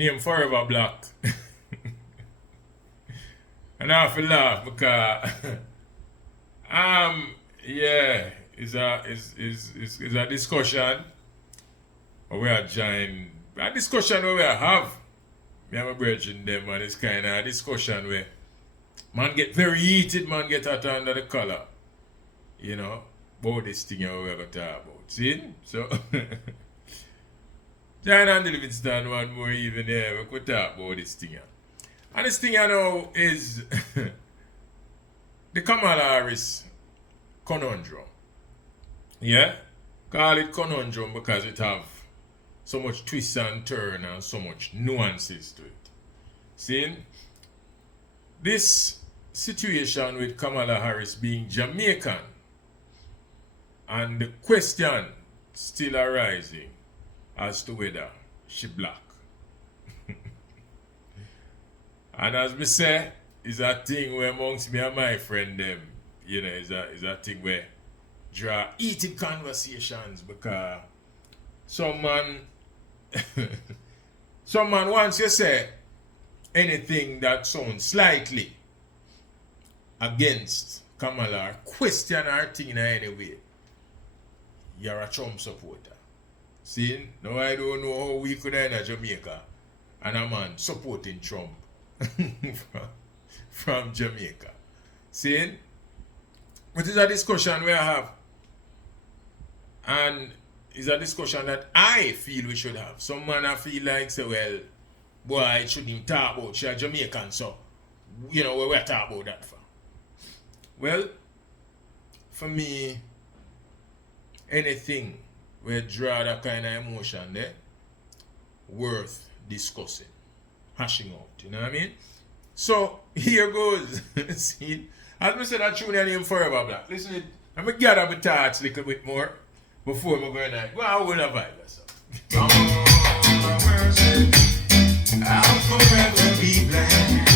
name Forever Black. And I have to laugh because yeah, it's a discussion where we are join a discussion where we have me and my brethren them, and it's kind of a discussion where man get very heated, man get hot under the collar, you know, about this thing we're going to talk about. See? So John and the Livingston one more even there, we could talk about this thing. And this thing I know is the Kamala Harris conundrum. Yeah? Call it conundrum because it have so much twist and turn and so much nuances to it. See? This situation with Kamala Harris being Jamaican and the question still arising as to whether she black. And as me say, it's a thing where amongst me and my friend them, you know, is a thing where draw heated conversations because some man once you say anything that sounds slightly against Kamala or question her thing in any way, you're a Trump supporter. See? Now I don't know how we could end Jamaica and a man supporting Trump from Jamaica. See? But it's a discussion we have. And it's a discussion that I feel we should have. Some man I feel like say, well, boy, I shouldn't talk about she a Jamaican, so you know we're talking about that for. Well, for me, anything where draw that kind of emotion there, worth discussing, hashing out, you know what I mean? So, here goes. See, as I said, that tune name Forever Black. Listen, let me gather my thoughts a little bit more before we go in there. Well, I will vibe that's all. I'll forever be black.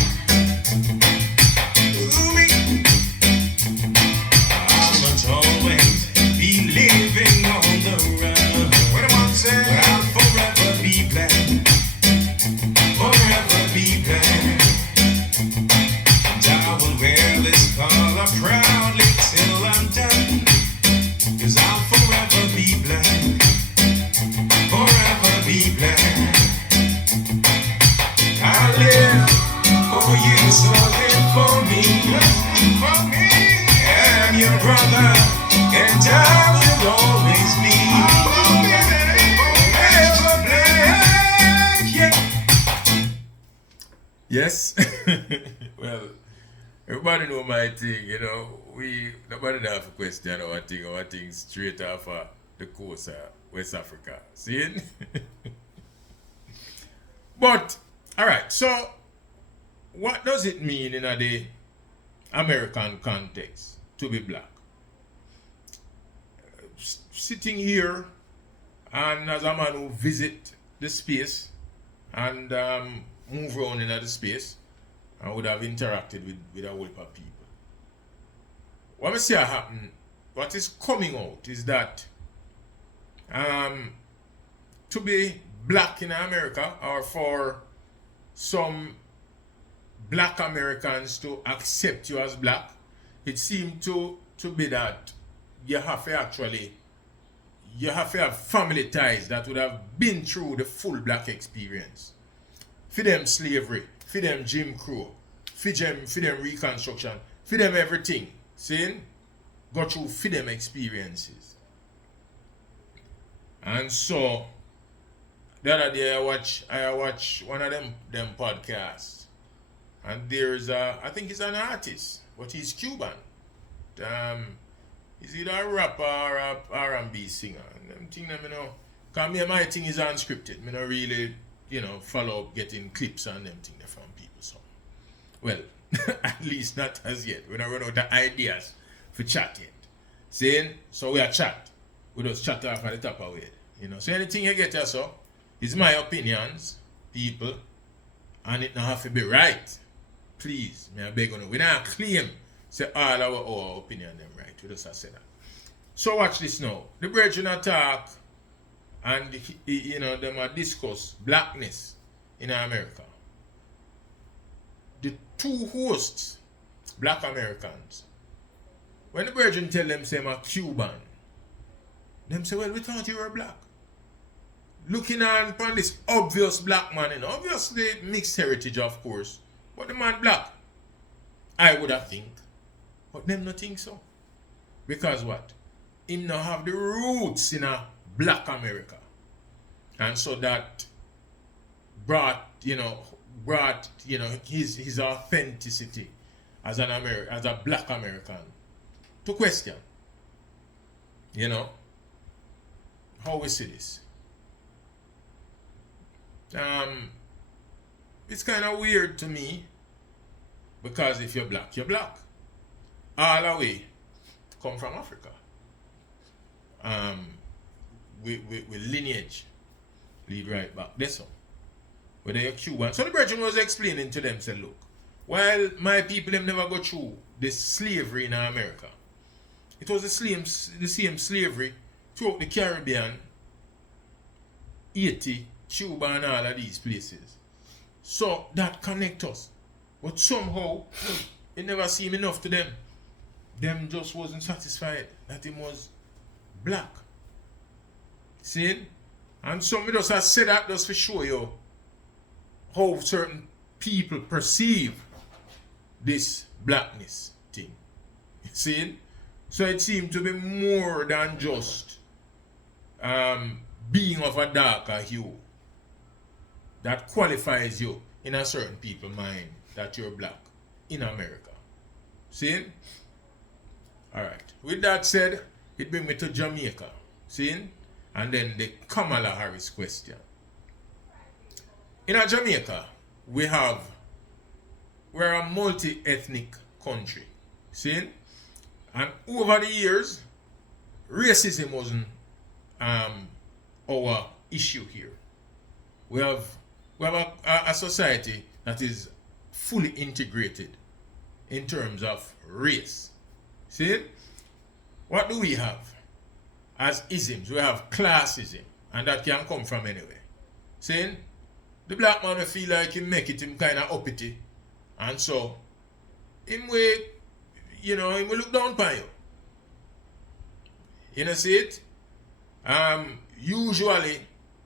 Always be living on the run. What am I saying? But I'll forever be black. Forever be black. And I will wear this color proudly till I'm done. Cause I'll forever be black. Forever be black. I live for you, so live for me. Live for me. I'm your brother, and I will always be forever black. Yeah. Yes. Well, everybody know my thing, you know. Nobody have a question or our thing straight off the coast of West Africa. See? But, alright, so what does it mean in the American context to be black? Sitting here and as a man who visit the space and move around in the space and would have interacted with a whole heap of people. What I see happen, what is coming out is that to be black in America, or for some black Americans to accept you as black, it seemed to be that you have to have family ties that would have been through the full black experience. For them slavery, for them Jim Crow, for them Reconstruction, for them everything. See? Go through for them experiences. And so the other day I watch one of them podcasts. And there's I think he's an artist, but he's Cuban. He's either a rapper or a R&B singer. And them thing them, you know, because my thing is unscripted. I don't really, you know, follow up getting clips and them thing from people. So, well, at least not as yet. We don't run out of ideas for chatting. Saying, so we are chat. We just chat off at the top of it. You know, so anything you get here, so, is my opinions, people, and it don't have to be right. Please, I beg you, we don't claim say all our opinion them right. We just say that. So watch this now. The brethren talk and you know them discuss blackness in America. The two hosts, black Americans, when the brethren tell them say I'm a Cuban, them say, well, we thought you were black. Looking upon this obvious black man, obviously mixed heritage, of course, but the man black. I would have think, but them not think so. Because what? Him now have the roots in a black America. And so that brought his authenticity as as a black American to question. How we see this. It's kind of weird to me, because if you're black, you're black. All the way come from Africa. With lineage lead right back. That's all. Whether you're Cuban. So the brethren was explaining to them, said, look, while my people them never go through this slavery in America, it was the same slavery throughout the Caribbean, Haiti, Cuba, and all of these places. So that connect us. But somehow, it never seemed enough to them. Them just wasn't satisfied that he was black. See? And some of us have said that just to show you how certain people perceive this blackness thing. See? So it seemed to be more than just being of a darker hue that qualifies you in a certain people's mind that you're black in America. See? Alright. With that said, it brings me to Jamaica. See? And then the Kamala Harris question. In Jamaica, we're a multi-ethnic country. See? And over the years, racism wasn't our issue here. We have a society that is fully integrated in terms of race. See? What do we have? As isms, we have classism, and that can come from anywhere. See? The black man will feel like he make it him kind of uppity, and so him will look down upon you. You know, see it? Usually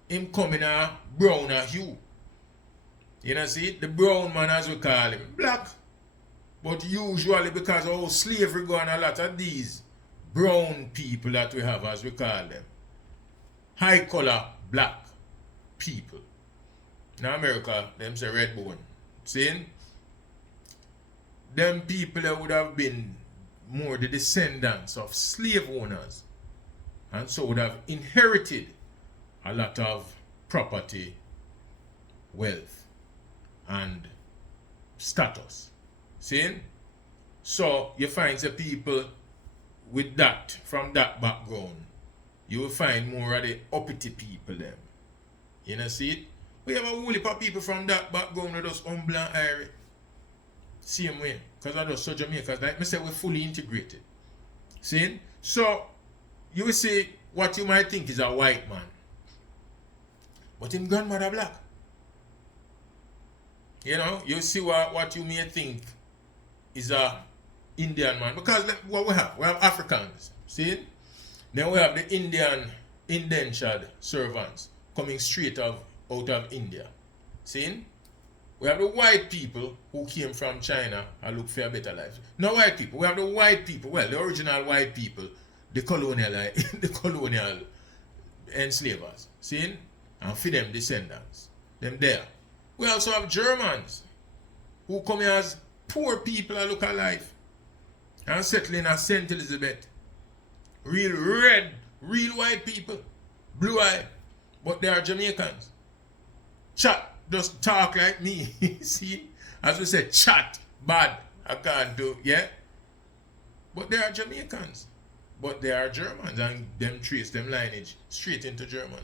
him come in a browner hue. You know, see it? The brown man, as we call him, black. But usually, because of how slavery go on, a lot of these brown people that we have, as we call them, high color black people. In America, them say red bone. See? Them people that would have been more the descendants of slave owners, and so would have inherited a lot of property, wealth, and status. See? So you find the people with that, from that background, you will find more of the uppity people them. You know, see it? We have a whole heap of people from that background with us humble and airy. Same way. Because I just saw Jamaica, like I said, we're fully integrated. See? So you will see what you might think is a white man, but his grandmother black. You know, you see what you may think is a Indian man. Because what we have Africans. See? Then we have the Indian indentured servants coming straight out of India. See? We have the white people who came from China and look for a better life. No white people. We have the white people. Well, the original white people, the colonial enslavers. See? And for them descendants. Them there. We also have Germans who come here as poor people and look at life. And settle in at St. Elizabeth. Real red, real white people. Blue eye. But they are Jamaicans. Chat, just talk like me. See? As we said, chat, bad. I can't do, yeah? But they are Jamaicans. But they are Germans, and them trace them lineage straight into Germany.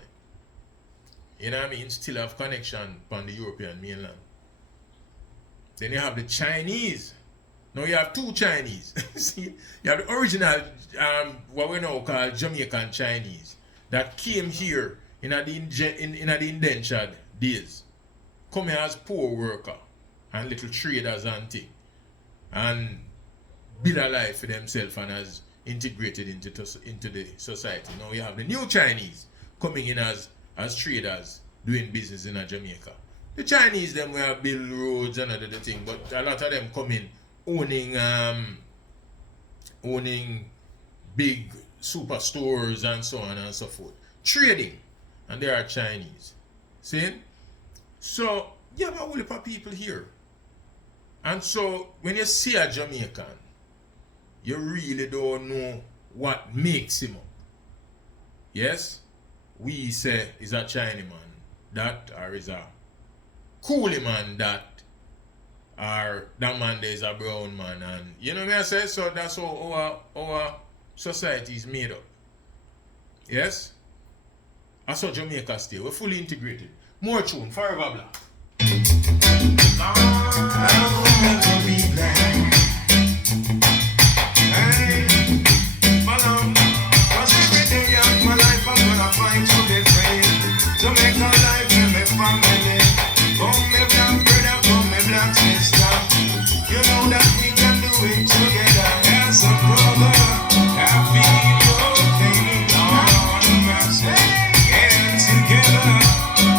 You know what I mean? Still have connection on the European mainland. Then you have the Chinese. Now you have two Chinese. See? You have the original, what we now call Jamaican Chinese, that came here in the indentured days. come here as poor worker and little traders and thing, and build a life for themselves and as integrated into the society. Now you have the new Chinese coming in as traders doing business in Jamaica. The Chinese them will build roads and other thing, but a lot of them come in owning big superstores and so on and so forth. Trading, and they are Chinese. See? So you have a whole heap of people here. And so when you see a Jamaican, you really don't know what makes him up. Yes? We say is a Chinaman that, or is a coolie man that, or that man there is a brown man, and you know what I say? So that's how our society is made up. Yes? That's how Jamaica stay. We're fully integrated. More tune, Forever Black. Jamaica life and my family. Come me black brother, come me black sister. You know that we can do it together as a brother. I feel your pain, Lord mercy. And together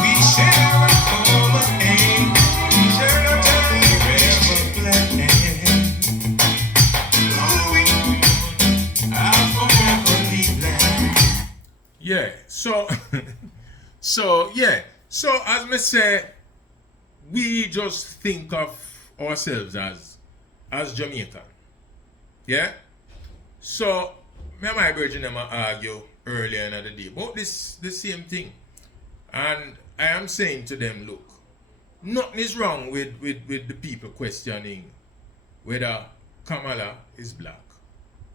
we share a common aim. We share a time forever blackness. Lord, I'll forever be black. Yeah, so So as me say, we just think of ourselves as Jamaican. Yeah? So me and my virgin them argue earlier in the day about the same thing. And I am saying to them, look, nothing is wrong with the people questioning whether Kamala is black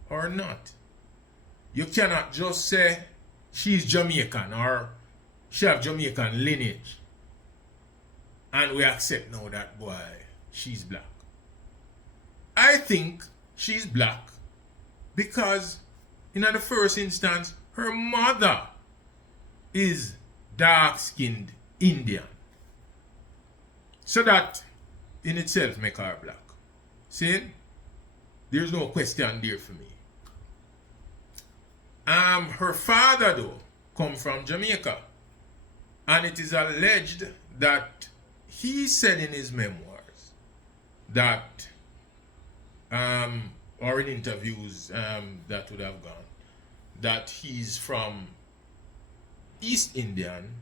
or not. You cannot just say she's Jamaican or she have Jamaican lineage and we accept now that boy she's black. I think she's black because in the first instance her mother is dark-skinned Indian. So that in itself make her black. See? There's no question there for me. Her father though come from Jamaica. And it is alleged that he said in his memoirs that, or in interviews that would have gone, that he's from East Indian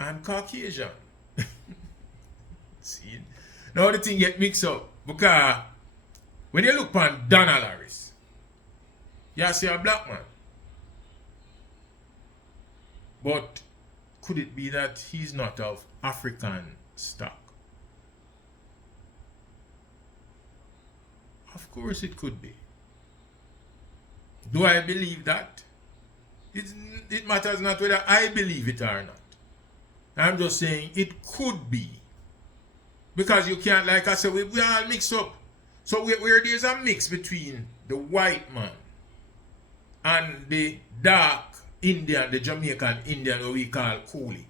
and Caucasian. See? Now the thing get mixed up because when you look on Donald Harris, you see a black man. But could it be that he's not of African stock? Of course it could be. Do I believe that? It matters not whether I believe it or not. I'm just saying it could be. Because you can't, like I said, we all mix up. So where there's a mix between the white man and the dark Indian, the Jamaican Indian, what we call coolie,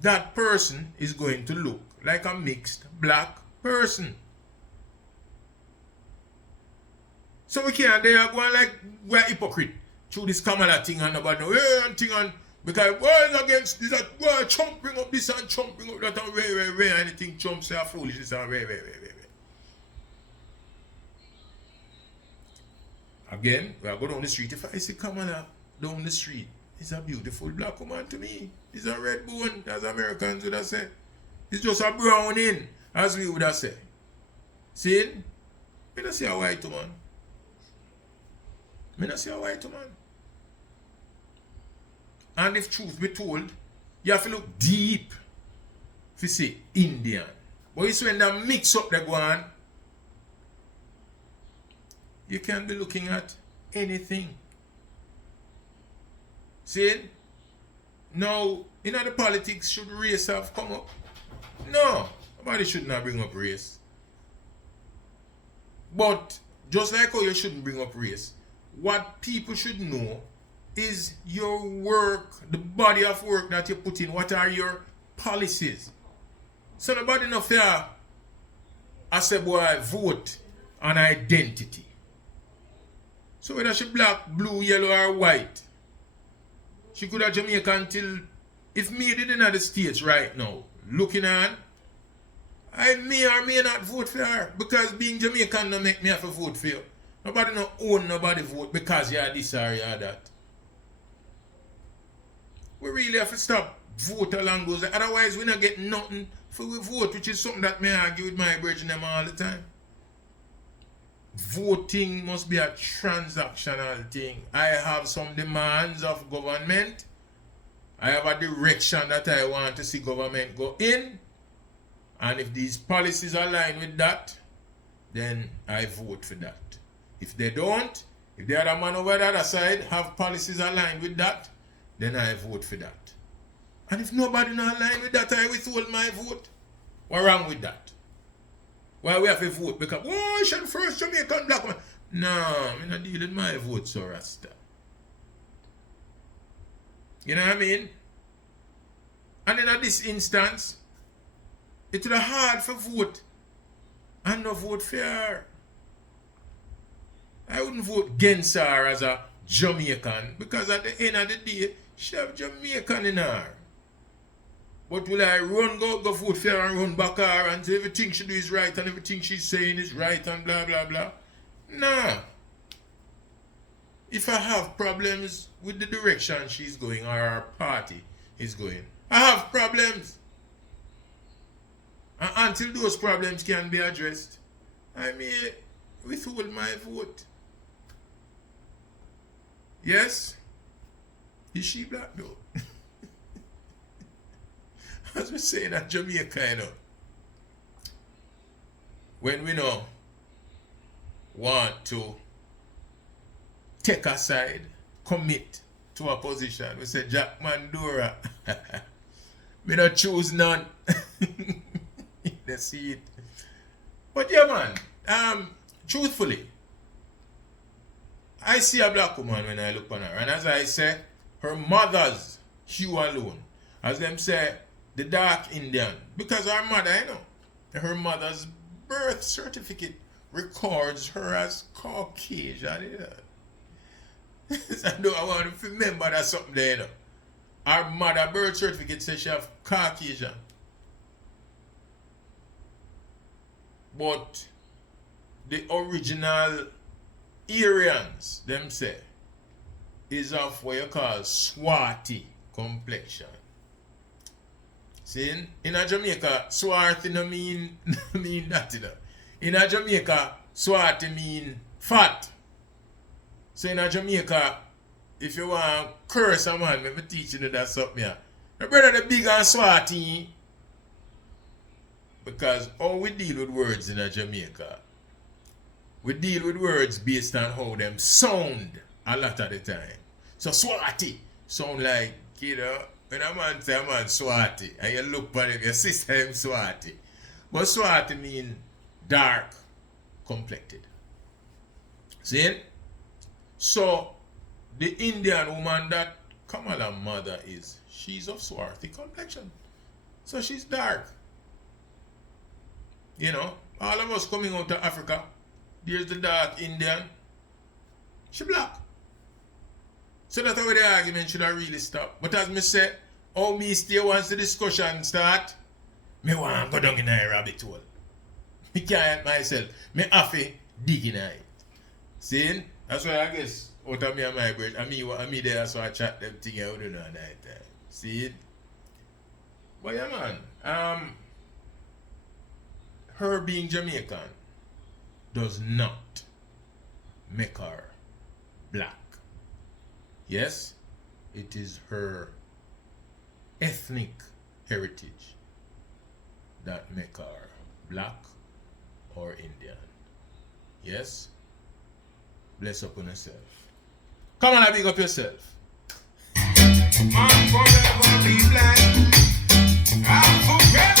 that person is going to look like a mixed black person. So we can't they are going like we're hypocrite through this Kamala thing and nobody know and thing and because well against this that well Trump bring up this and Trump bring up that and way anything Trump say foolishness and way. Again, we are going down the street. If I see Kamala down the street, it's a beautiful black woman to me. It's a red bone, as Americans would have said. It's just a brown in, as we would have said. See? I don't see a white woman. I don't see a white woman. And if truth be told, you have to look deep if you say Indian. But it's when they mix up the go on, you can be looking at anything. See? Now, in the politics, should race have come up? No. Nobody should not bring up race. But, just like how you shouldn't bring up race, what people should know is your work, the body of work that you put in? What are your policies? So nobody no fear, I say, boy, vote on identity. So whether she black, blue, yellow, or white, she could have Jamaican until, if me did in the States right now, looking on, I may or may not vote for her, because being Jamaican don't make me have to vote for you. Nobody no own nobody vote because you are this or you are that. We really have to stop vote along those lines. Otherwise we not get nothing for we vote, which is something that me argue with my brethren them all the time. Voting must be a transactional thing. I have some demands of government. I have a direction that I want to see government go in. And if these policies align with that, then I vote for that. If they don't, if the other man over the other side have policies aligned with that, then I vote for that. And if nobody not aligned with that, I withhold my vote. What's wrong with that? Why we have to vote? Because, oh, I should first Jamaican black man. No, I'm not dealing with my vote, so Rasta. You know what I mean? And in this instance, it would be hard for vote and not vote for her. I wouldn't vote against her as a Jamaican, because at the end of the day, she have Jamaican in her. But will I go vote for her and run back her and say everything she do is right and everything she's saying is right and blah blah blah? Nah. If I have problems with the direction she's going or her party is going, I have problems. And until those problems can be addressed, I may withhold my vote. Yes? Is she black though? As we say in Jamaica, you know, when we know want to take a side, commit to a position, we say Jack Mandora. We don't choose none. They see it. But yeah, man, truthfully, I see a black woman when I look on her, and as I say, her mother's hue alone, as them say, the dark Indian, because her mother, you know, her mother's birth certificate records her as Caucasian. You know? I want to remember that something there, you know. Her mother birth certificate says she have Caucasian. But the original Aryans, them say, is of what you call swarthy complexion. See, in a Jamaica, swarthy no mean that, you know. In a Jamaica, swarthy mean fat. So in a Jamaica, if you want to curse a man, let me teach you that something here. The brother the big and swarthy. Because how we deal with words in a Jamaica, we deal with words based on how them sound a lot of the time. So swarthy sound like, you know, when a man say a man swarthy, and you look at him, your sister him swarthy. But swarthy mean dark complected. See? So the Indian woman that Kamala mother is, she's of swarthy complexion. So she's dark. You know, all of us coming out of Africa, there's the dark Indian, she black. So that's how the argument should have really stopped. But as me say, how me stay once the discussion start, me want to go down in a rabbit hole. Me can't help myself. Me have to dig in it. See? That's why I guess out of me and my breath, and me there so I chat them thing I would do at night time. See? But yeah, man, her being Jamaican does not make her black. Yes, it is her ethnic heritage that make her black or Indian. Yes? Bless up on yourself. Come on, big up yourself. Man forever be black. I'll forever